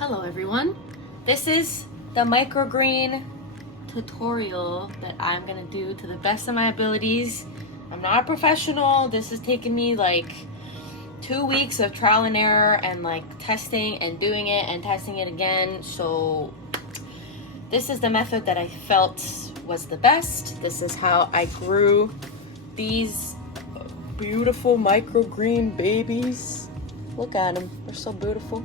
Hello everyone, this is the microgreen tutorial that I'm gonna do to the best of my abilities. I'm not a professional. This has taken me like 2 weeks of trial and error and like testing and doing it and testing it again. So this is the method that I felt was the best. This is how I grew these beautiful microgreen babies. Look at them, they're so beautiful.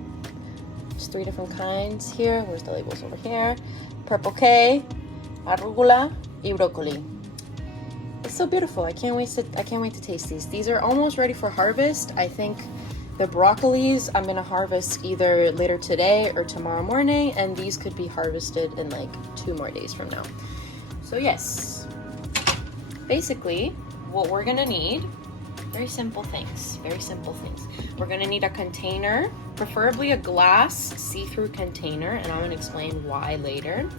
There's 3 different kinds here. Where's the labels over here? Purple K, arugula, and broccoli. It's so beautiful. I can't wait to taste these. These are almost ready for harvest. I think the broccolis I'm gonna harvest either later today or tomorrow morning, and these could be harvested in like 2 more days from now. So yes, basically what we're gonna need, very simple things. We're gonna need a container, preferably a glass see-through container, and I'm gonna explain why later.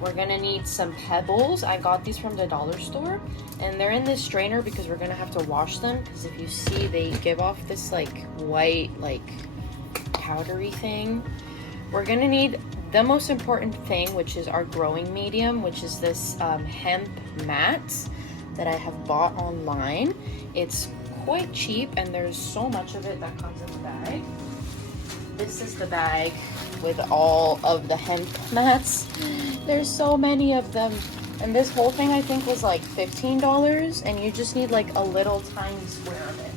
We're gonna need some pebbles. I got these from the dollar store, and they're in this strainer because we're gonna have to wash them, because if you see, they give off this like white, like powdery thing. We're gonna need the most important thing, which is our growing medium, which is this hemp mat that I have bought online. It's quite cheap, and there's so much of it that comes in the bag. This is the bag with all of the hemp mats. There's so many of them, and this whole thing I think was like $15, and you just need like a little tiny square of it.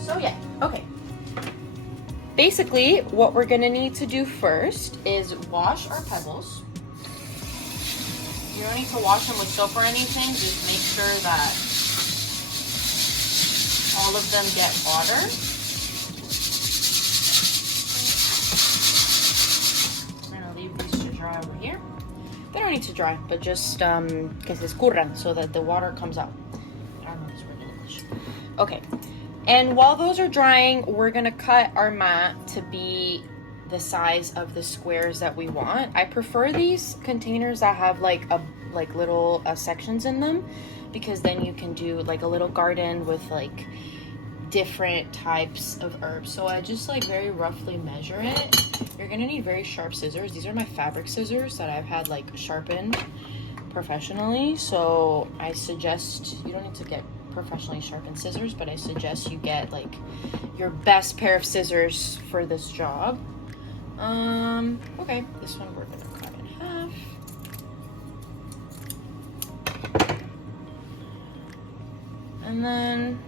So yeah, okay. Basically, what we're gonna need to do first is wash our pebbles. You don't need to wash them with soap or anything, just make sure that all of them get water. I'm gonna leave these to dry over here. They don't need to dry, but just que se escurran, so that the water comes out. I don't know this word in English. Okay, and while those are drying, we're gonna cut our mat to be the size of the squares that we want. I prefer these containers that have like little sections in them, because then you can do like a little garden with like different types of herbs. So I just like very roughly measure it. You're gonna need very sharp scissors. These are my fabric scissors that I've had like sharpened professionally. So I suggest, you don't need to get professionally sharpened scissors, but I suggest you get like your best pair of scissors for this job. Okay, this one we're gonna cut in half. And then,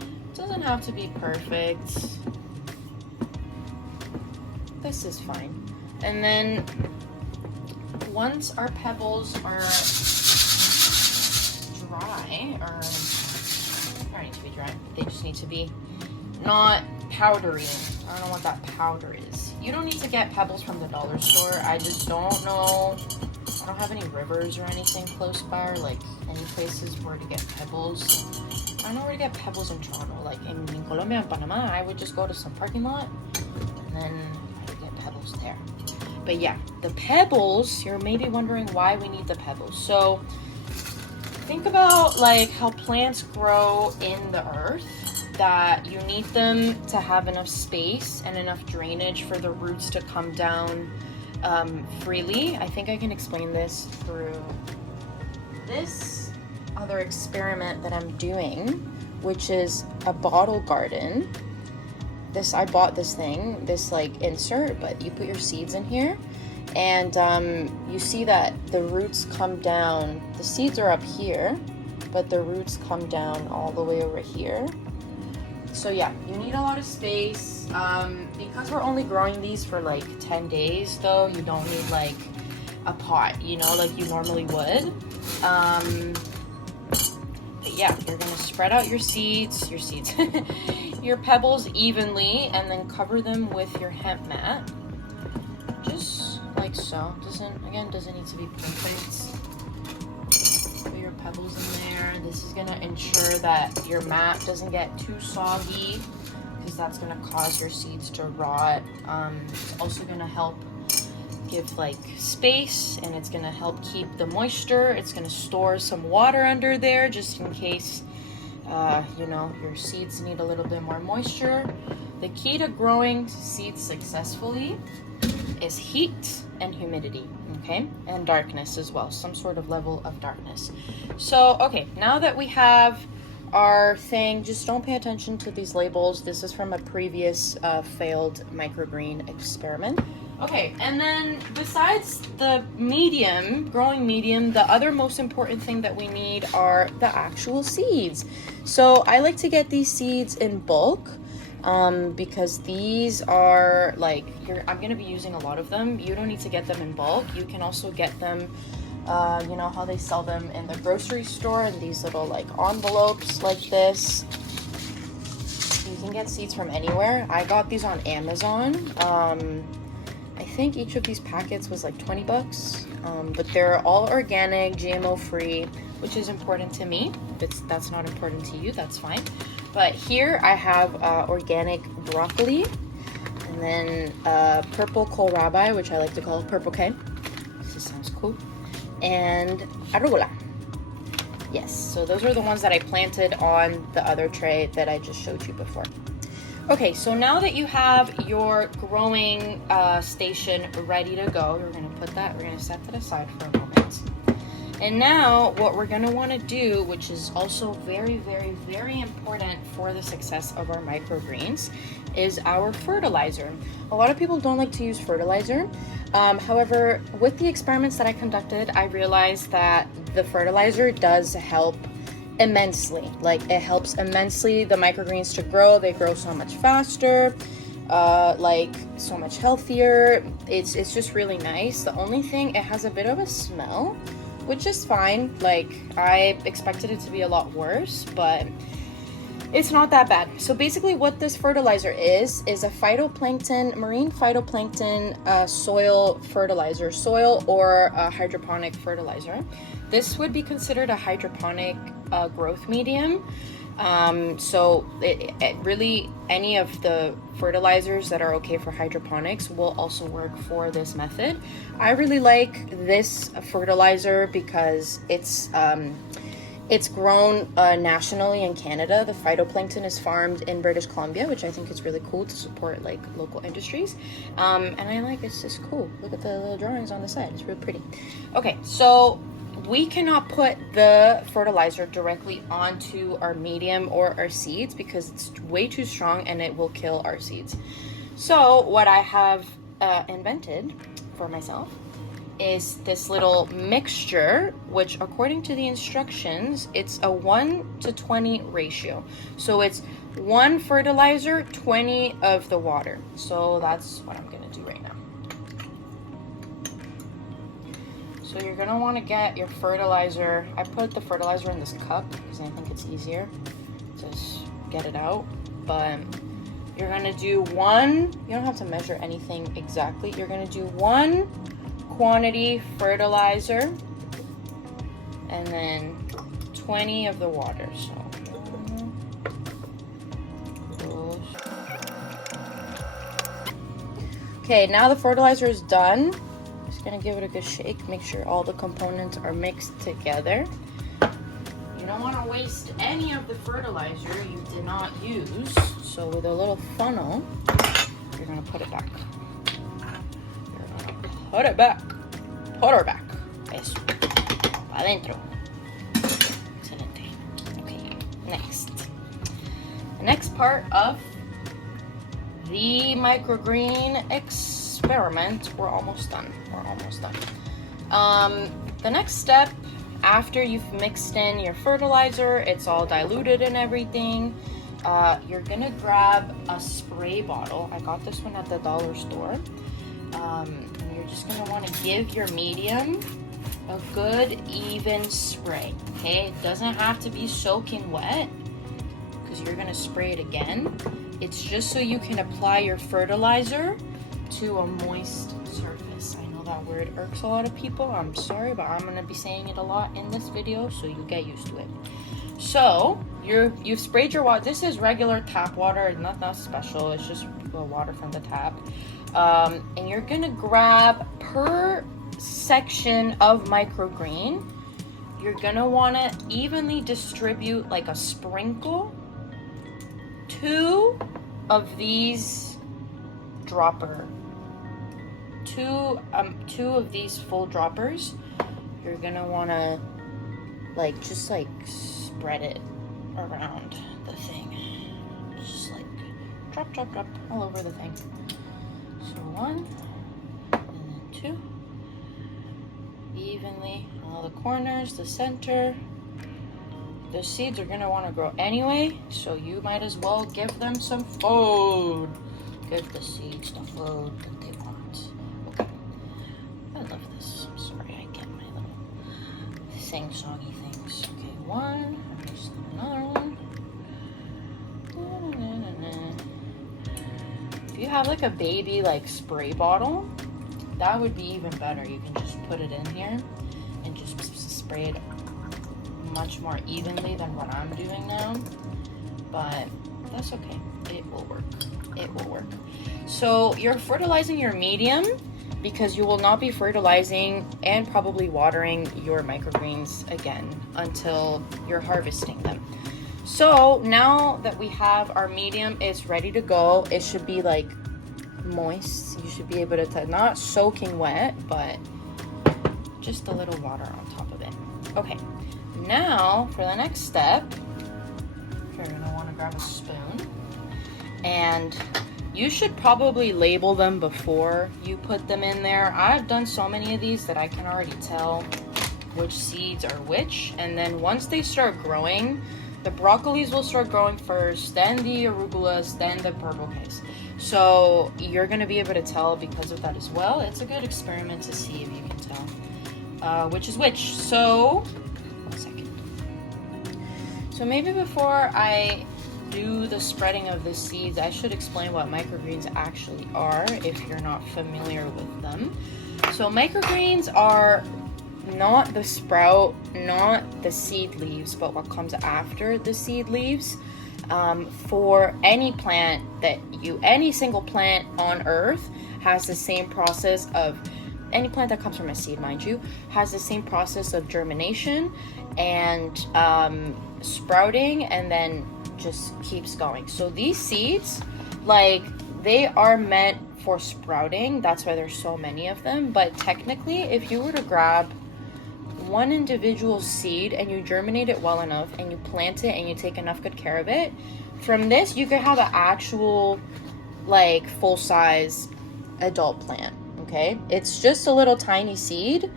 it doesn't have to be perfect. This is fine. And then, once our pebbles are dry, or they don't need to be dry, they just need to be not powdery. I don't know what that powder is. You don't need to get pebbles from the dollar store. I just don't know. I don't have any rivers or anything close by, or like any places where to get pebbles. I don't know where to get pebbles in Toronto. Like in Colombia and Panama, I would just go to some parking lot and then I would get pebbles there. But yeah, the pebbles, you're maybe wondering why we need the pebbles. So think about like how plants grow in the earth, that you need them to have enough space and enough drainage for the roots to come down freely. I think I can explain this through this other experiment that I'm doing, which is a bottle garden. I bought this thing, this like insert, but you put your seeds in here, and you see that the roots come down. The seeds are up here, but the roots come down all the way over here. So yeah, you need a lot of space. Because we're only growing these for like 10 days though, you don't need like a pot, you know, like you normally would. But yeah, you're gonna spread out your seeds, your pebbles evenly, and then cover them with your hemp mat. Just like so. Doesn't need to be perfect. Put your pebbles in there. This is gonna ensure that your mat doesn't get too soggy, because that's gonna cause your seeds to rot. It's also gonna help give like space, and it's gonna help keep the moisture. It's gonna store some water under there just in case you know, your seeds need a little bit more moisture. The key to growing seeds successfully is heat and humidity, okay? And darkness as well, some sort of level of darkness. So, okay, now that we have our thing, just don't pay attention to these labels. This is from a previous failed microgreen experiment. Okay, and then besides the medium, growing medium, the other most important thing that we need are the actual seeds. So I like to get these seeds in bulk because these are like, I'm gonna be using a lot of them. You don't need to get them in bulk. You can also get them, you know how they sell them in the grocery store in these little like envelopes like this. You can get seeds from anywhere. I got these on Amazon. I think each of these packets was like 20 bucks, but they're all organic, GMO free, which is important to me. If that's not important to you, that's fine. But here I have organic broccoli, and then purple kohlrabi, which I like to call purple K. This sounds cool. And arugula. Yes, so those are the ones that I planted on the other tray that I just showed you before. Okay, so now that you have your growing station ready to go, we're gonna set that aside for a moment. And now what we're gonna wanna do, which is also very, very, very important for the success of our microgreens, is our fertilizer. A lot of people don't like to use fertilizer. However, with the experiments that I conducted, I realized that the fertilizer does help immensely. Like, it helps immensely the microgreens to grow. They grow so much faster, like so much healthier. It's just really nice. The only thing, it has a bit of a smell, which is fine. Like, I expected it to be a lot worse, but it's not that bad. So basically what this fertilizer is a marine phytoplankton soil fertilizer, soil or hydroponic fertilizer. This would be considered a hydroponic growth medium. So it really, any of the fertilizers that are okay for hydroponics will also work for this method. I really like this fertilizer because it's grown nationally in Canada. The phytoplankton is farmed in British Columbia, which I think is really cool to support like local industries. And I like, it's just cool. Look at the little drawings on the side. It's really pretty. Okay, so we cannot put the fertilizer directly onto our medium or our seeds because it's way too strong and it will kill our seeds. So what I have invented for myself is this little mixture, which according to the instructions, it's a 1:20 ratio. So it's 1 fertilizer, 20 of the water. So that's what I'm gonna do right now. So you're gonna wanna get your fertilizer. I put the fertilizer in this cup because I think it's easier to just get it out. But you're gonna do one, you don't have to measure anything exactly. You're gonna do 1 quantity fertilizer and then 20 of the water. So okay, now the fertilizer is done. Just gonna give it a good shake, make sure all the components are mixed together. You don't want to waste any of the fertilizer you did not use, so with a little funnel you're gonna put it back. Put her back. Eso. Adentro. Excelente. Okay, next. The next part of the microgreen experiment, we're almost done. The next step, after you've mixed in your fertilizer, it's all diluted and everything, you're gonna grab a spray bottle. I got this one at the dollar store. And you're just gonna want to give your medium a good even spray. Okay, it doesn't have to be soaking wet because you're gonna spray it again. It's just so you can apply your fertilizer to a moist surface. I know that word irks a lot of people. I'm sorry, but I'm gonna be saying it a lot in this video, so you get used to it. So you've sprayed your water. This is regular tap water, not special. It's just water from the tap. And you're gonna grab per section of microgreen, you're gonna wanna evenly distribute like a sprinkle, 2 of these two of these full droppers, you're gonna wanna like just like spread it around the thing. Just like drop, drop, drop all over the thing. So 1 and then 2. Evenly, all the corners, the center. The seeds are gonna want to grow anyway, so you might as well give them some food. Give the seeds the food that they want. Okay. I love this. I'm sorry, I get my little sing-songy things. Okay, 1. There's another one. If you have like a baby like spray bottle, that would be even better. You can just put it in here and just spray it much more evenly than what I'm doing now, but that's okay. It will work. It will work. So you're fertilizing your medium because you will not be fertilizing and probably watering your microgreens again until you're harvesting them. So now that we have our medium, it's ready to go. It should be like moist. You should be able to, not soaking wet, but just a little water on top of it. Okay, now for the next step, you're gonna want to grab a spoon, and you should probably label them before you put them in there. I've done so many of these that I can already tell which seeds are which, and then once they start growing, the broccolis will start growing first, then the arugulas, then the purple case. So you're gonna be able to tell because of that as well. It's a good experiment to see if you can tell which is which. So, 1 second. So maybe before I do the spreading of the seeds, I should explain what microgreens actually are if you're not familiar with them. So microgreens are not the sprout, not the seed leaves, but what comes after the seed leaves. For any plant any single plant on earth has the same process of, any plant that comes from a seed, mind you, has the same process of germination and sprouting, and then just keeps going. So these seeds, like, they are meant for sprouting. That's why there's so many of them. But technically, if you were to grab one individual seed and you germinate it well enough and you plant it and you take enough good care of it, from this you could have an actual like full-size adult plant. Okay, it's just a little tiny seed,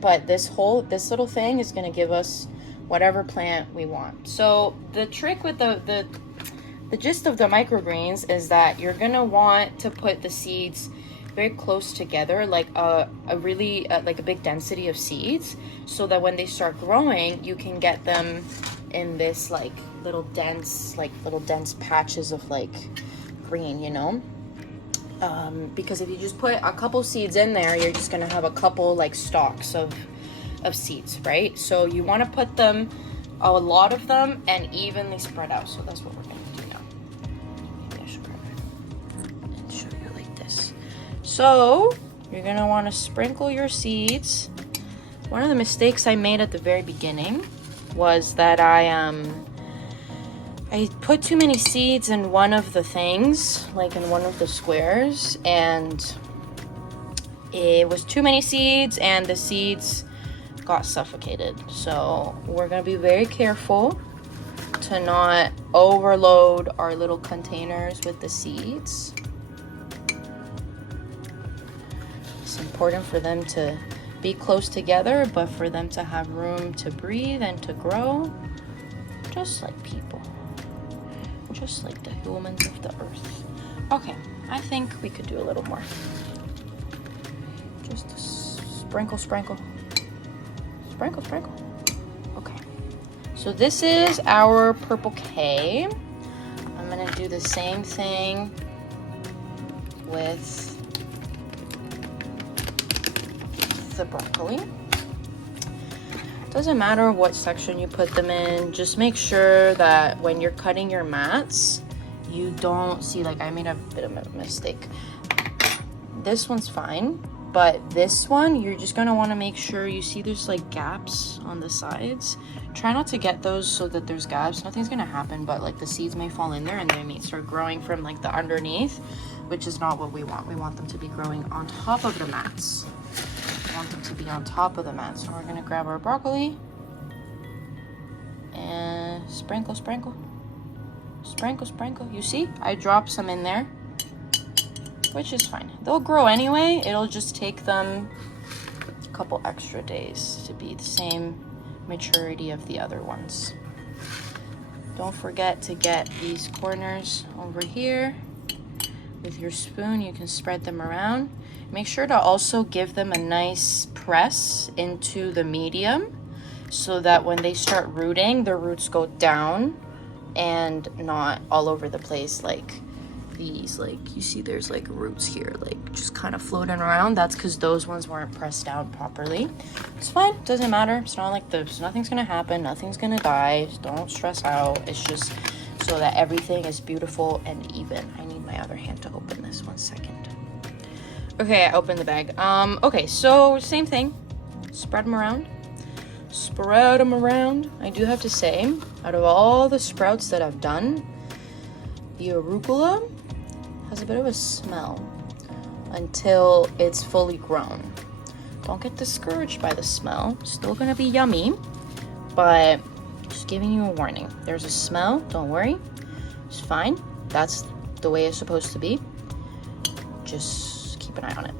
but this little thing is going to give us whatever plant we want. So the trick with the gist of the microgreens is that you're going to want to put the seeds very close together, like a really like a big density of seeds, so that when they start growing, you can get them in this like little dense patches of like green, you know. Because if you just put a couple seeds in there, you're just gonna have a couple like stalks of seeds, right? So you want to put them, a lot of them, and evenly spread out. So that's what we're gonna do now. Maybe I should grab it and show you like this. So you're gonna want to sprinkle your seeds. One of the mistakes I made at the very beginning was that I put too many seeds in one of the things, like in one of the squares, and it was too many seeds and the seeds got suffocated. So we're gonna be very careful to not overload our little containers with the seeds. It's important for them to be close together, but for them to have room to breathe and to grow, just like people, just like the humans of the earth. Okay, I think we could do a little more. Just a sprinkle, sprinkle, sprinkle, sprinkle. Okay, so this is our purple K. I'm gonna do the same thing with the broccoli. Doesn't matter what section you put them in, just make sure that when you're cutting your mats, you don't see, like I made a bit of a mistake. This one's fine, but this one, you're just gonna wanna make sure you see there's like gaps on the sides. Try not to get those so that there's gaps. Nothing's gonna happen, but like the seeds may fall in there and they may start growing from like the underneath, which is not what we want. We want them to be growing on top of the mats. We want them to be on top of the mats. So we're gonna grab our broccoli and sprinkle, sprinkle, sprinkle, sprinkle. You see, I dropped some in there, which is fine. They'll grow anyway. It'll just take them a couple extra days to be the same maturity of the other ones. Don't forget to get these corners over here. With your spoon, you can spread them around. Make sure to also give them a nice press into the medium so that when they start rooting, the roots go down and not all over the place like these. Like you see there's like roots here like just kind of floating around. That's because those ones weren't pressed down properly. It's fine, doesn't matter. It's not like nothing's gonna happen, nothing's gonna die. Don't stress out. It's just so that everything is beautiful and even. I need my other hand to open this. 1 second. Okay, I opened the bag. Okay, so same thing. Spread them around. Spread them around. I do have to say, out of all the sprouts that I've done, the arugula has a bit of a smell until it's fully grown. Don't get discouraged by the smell. Still gonna be yummy, but just giving you a warning. There's a smell, don't worry. It's fine. That's the way it's supposed to be. Just keep an eye on it.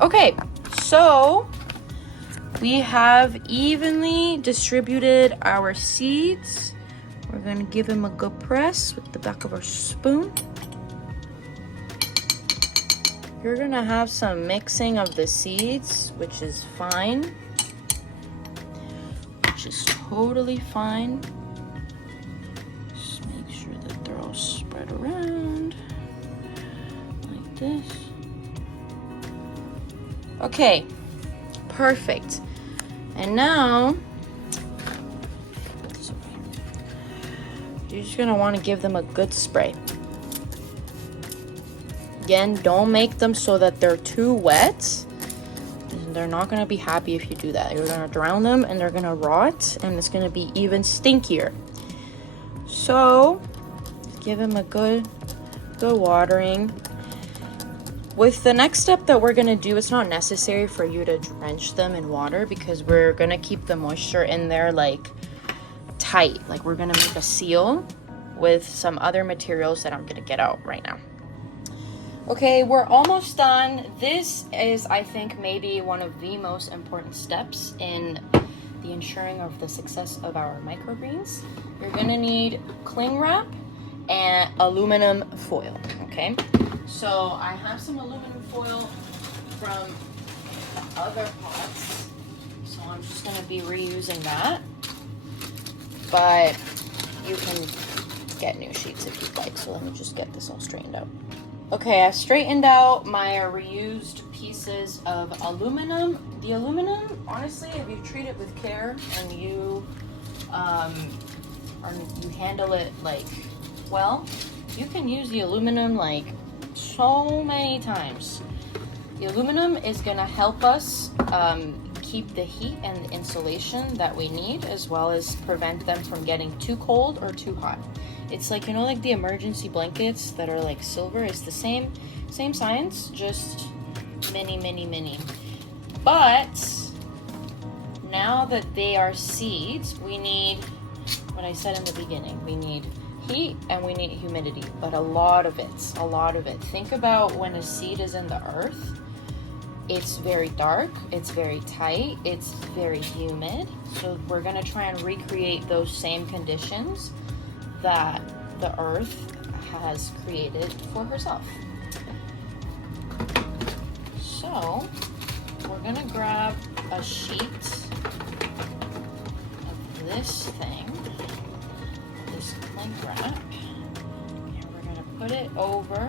Okay, so we have evenly distributed our seeds. We're gonna give them a good press with the back of our spoon. You're gonna have some mixing of the seeds, which is fine. Which is totally fine. Just make sure that they're all spread around like this. Okay, perfect. And now, you're just gonna wanna give them a good spray. Again, don't make them so that they're too wet. They're not gonna be happy if you do that. You're gonna drown them and they're gonna rot and it's gonna be even stinkier. So, give them a good watering. With the next step that we're gonna do, it's not necessary for you to drench them in water because we're gonna keep the moisture in there like tight. Like we're gonna make a seal with some other materials that I'm gonna get out right now. Okay, we're almost done. This is, I think, maybe one of the most important steps in the ensuring of the success of our microgreens. You're gonna need cling wrap and aluminum foil, okay? So I have some aluminum foil from the other pots, so I'm just gonna be reusing that. But you can get new sheets if you'd like, so let me just get this all straightened out. Okay, I straightened out my reused pieces of aluminum. The aluminum, honestly, if you treat it with care and you handle it like well, you can use the aluminum like so many times. The aluminum is gonna help us keep the heat and the insulation that we need, as well as prevent them from getting too cold or too hot. It's like, you know, like the emergency blankets that are like silver. It's the same science, just mini. But now that they are seeds, we need what I said in the beginning. We need heat and we need humidity, but a lot of it. Think about when a seed is in the earth. It's very dark, it's very tight, it's very humid. So we're gonna try and recreate those same conditions that the earth has created for herself. So we're gonna grab a sheet of this thing, this cling wrap, and we're gonna put it over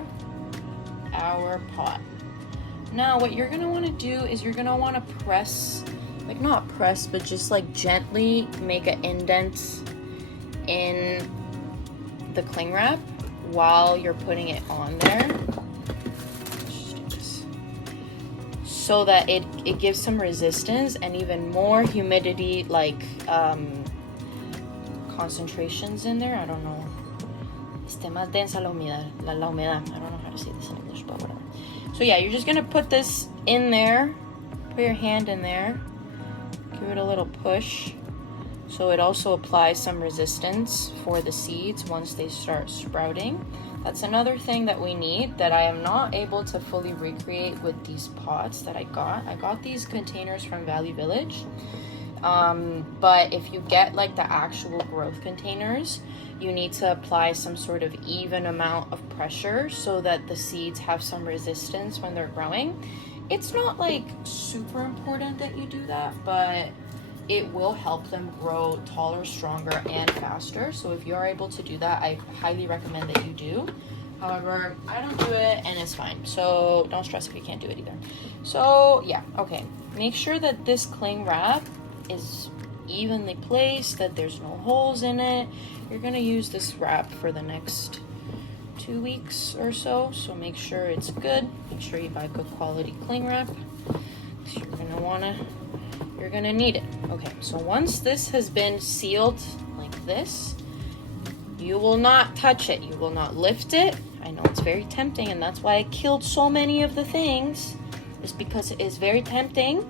our pot. Now what you're gonna wanna do is you're gonna wanna press, like not press, but just like gently make an indent in the cling wrap while you're putting it on there. Let's just do this. so that it gives some resistance and even more humidity, like concentrations in there. I don't know. Esté más densa la humedad. La humedad. I don't know how to say this in English, but whatever. So yeah, you're just gonna put this in there. Put your hand in there. Give it a little push. So it also applies some resistance for the seeds once they start sprouting. That's another thing that we need that I am not able to fully recreate with these pots that I got. I got these containers from Valley Village. But if you get like the actual growth containers, you need to apply some sort of even amount of pressure so that the seeds have some resistance when they're growing. It's not like super important that you do that, but it will help them grow taller, stronger, and faster. So if you're able to do that, I highly recommend that you do. However, I don't do it and it's fine. So don't stress if you can't do it either. So yeah, okay. Make sure that this cling wrap is evenly placed, that there's no holes in it. You're gonna use this wrap for the next 2 weeks or so. So make sure it's good. Make sure you buy good quality cling wrap. You're gonna need it. Okay, so once this has been sealed like this, you will not touch it. You will not lift it. I know it's very tempting, and that's why I killed so many of the things, is because it is very tempting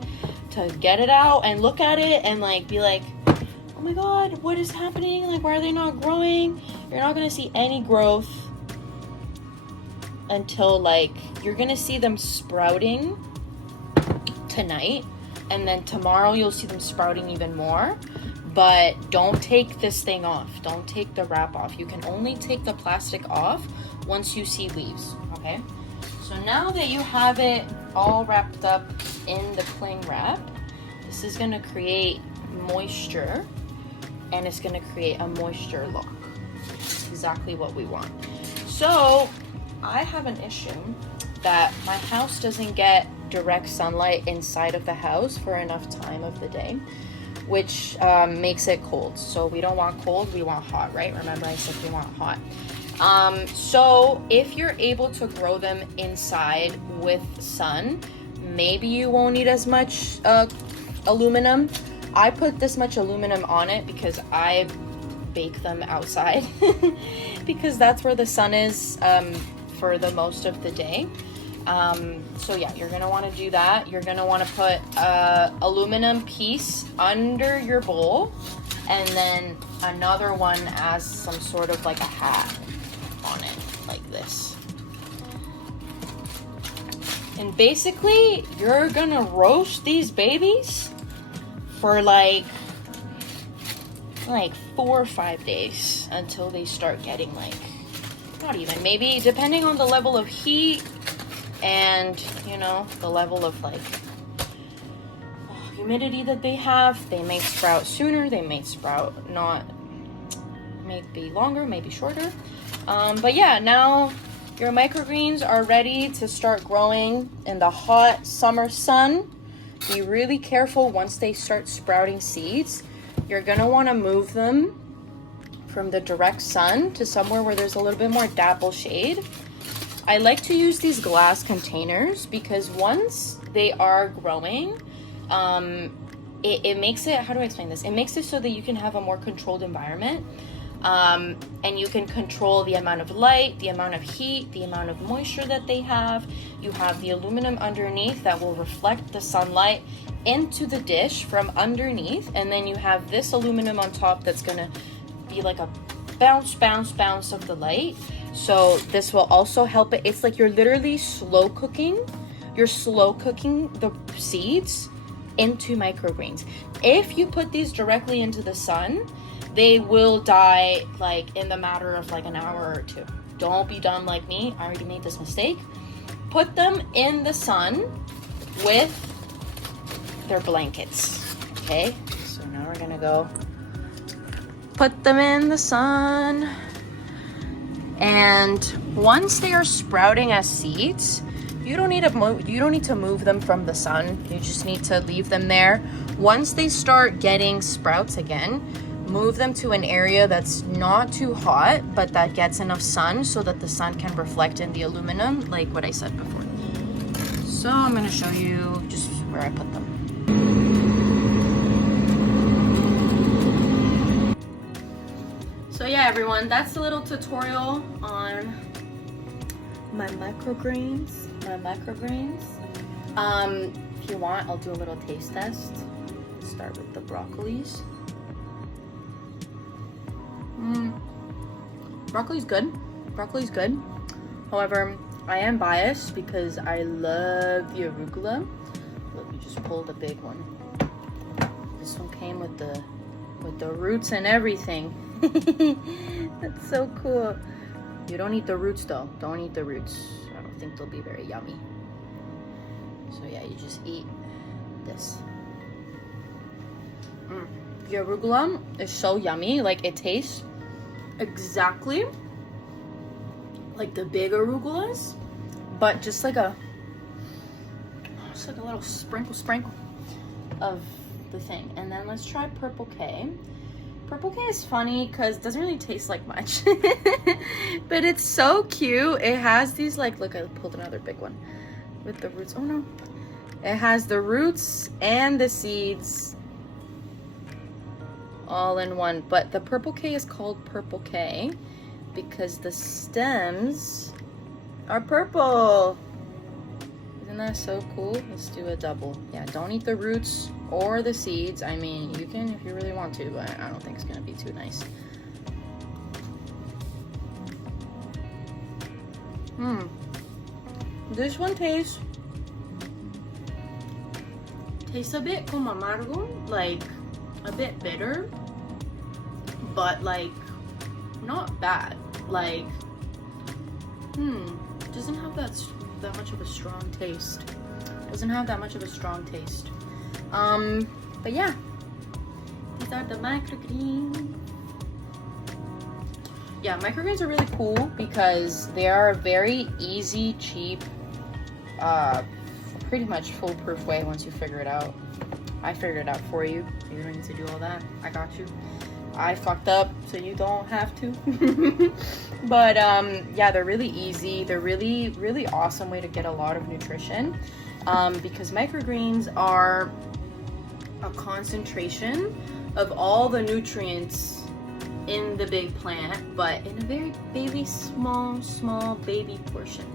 to get it out and look at it and like be like, oh my god, what is happening? Like, why are they not growing? You're not gonna see any growth until like, you're gonna see them sprouting tonight, and then tomorrow you'll see them sprouting even more. But don't take this thing off. Don't take the wrap off. You can only take the plastic off once you see leaves, okay? So now that you have it all wrapped up in the cling wrap, this is gonna create moisture, and it's gonna create a moisture lock. Exactly what we want. So I have an issue that my house doesn't get direct sunlight inside of the house for enough time of the day, which makes it cold. So we don't want cold, we want hot, right? Remember I said we want hot. So if you're able to grow them inside with sun, maybe you won't need as much aluminum. I put this much aluminum on it because I bake them outside because that's where the sun is for the most of the day. So yeah, you're gonna want to do that. You're gonna want to put a aluminum piece under your bowl, and then another one as some sort of like a hat on it, like this. And basically, you're gonna roast these babies for like 4 or 5 days until they start getting like, not even, maybe depending on the level of heat and, you know, the level of like humidity that they have. They may sprout sooner, they may sprout not, maybe longer, maybe shorter. But yeah, now your microgreens are ready to start growing in the hot summer sun. Be really careful once they start sprouting seeds. You're gonna wanna move them from the direct sun to somewhere where there's a little bit more dapple shade. I like to use these glass containers because once they are growing, it makes it, how do I explain this? It makes it so that you can have a more controlled environment, and you can control the amount of light, the amount of heat, the amount of moisture that they have. You have the aluminum underneath that will reflect the sunlight into the dish from underneath, and then you have this aluminum on top that's gonna be like a bounce of the light. So this will also help it. It's like you're literally slow cooking. You're slow cooking the seeds into microgreens. If you put these directly into the sun, they will die like in the matter of like an hour or 2. Don't be dumb like me. I already made this mistake. Put them in the sun with their blankets. Okay, so now we're gonna go put them in the sun. And once they are sprouting as seeds, you don't need to move them from the sun. You just need to leave them there. Once they start getting sprouts again, move them to an area that's not too hot, but that gets enough sun so that the sun can reflect in the aluminum, like what I said before. So I'm gonna show you just where I put them. So yeah, everyone, that's a little tutorial on my microgreens. If you want, I'll do a little taste test. Start with the broccolis. Broccoli's good. However, I am biased because I love the arugula. Let me just pull the big one. This one came with the roots and everything. That's so cool. You don't eat the roots though. Don't eat the roots. I don't think they'll be very yummy. So yeah, you just eat this. The arugula is so yummy. Like, it tastes exactly like the big arugulas, but just like a little sprinkle of the thing. And then let's try purple K. Purple K is funny because it doesn't really taste like much, but it's so cute. It has these, like, look, I pulled another big one with the roots. Oh no, it has the roots and the seeds all in one. But the purple K is called purple K because the stems are purple. Isn't that so cool? Let's do a double. Yeah, don't eat the roots or the seeds. I mean, you can if you really want to, but I don't think it's gonna be too nice. This one tastes a bit como amargo, like a bit bitter, but like not bad. Like, doesn't have that much of a strong taste. But yeah, these are the microgreens. Yeah, microgreens are really cool because they are a very easy, cheap, pretty much foolproof way once you figure it out. I figured it out for you. You don't need to do all that. I got you. I fucked up, so you don't have to. But yeah, they're really easy. They're really, really awesome way to get a lot of nutrition, because microgreens are a concentration of all the nutrients in the big plant, but in a very small baby portion,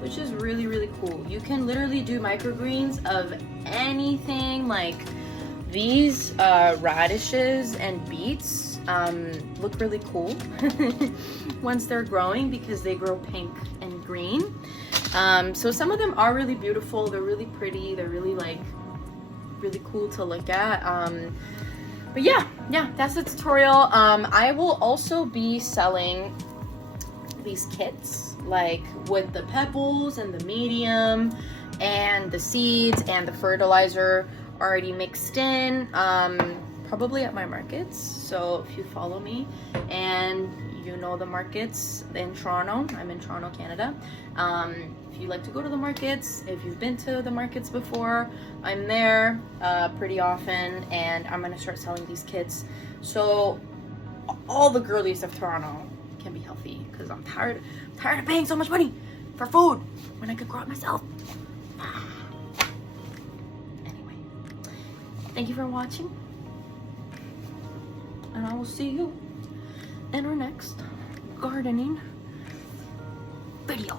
which is really, really cool. You can literally do microgreens of anything. Like, these radishes and beets look really cool once they're growing because they grow pink and green. So some of them are really beautiful. They're really pretty. They're really, like, really cool to look at. But yeah, that's the tutorial. I will also be selling these kits, like with the pebbles and the medium and the seeds and the fertilizer already mixed in, probably at my markets. So if you follow me and you know the markets in Toronto, I'm in Toronto, Canada. If you like to go to the markets, if you've been to the markets before, I'm there pretty often, and I'm gonna start selling these kits so all the girlies of Toronto can be healthy, because I'm tired of paying so much money for food when I could grow it myself. Anyway, thank you for watching, and I will see you in our next gardening video.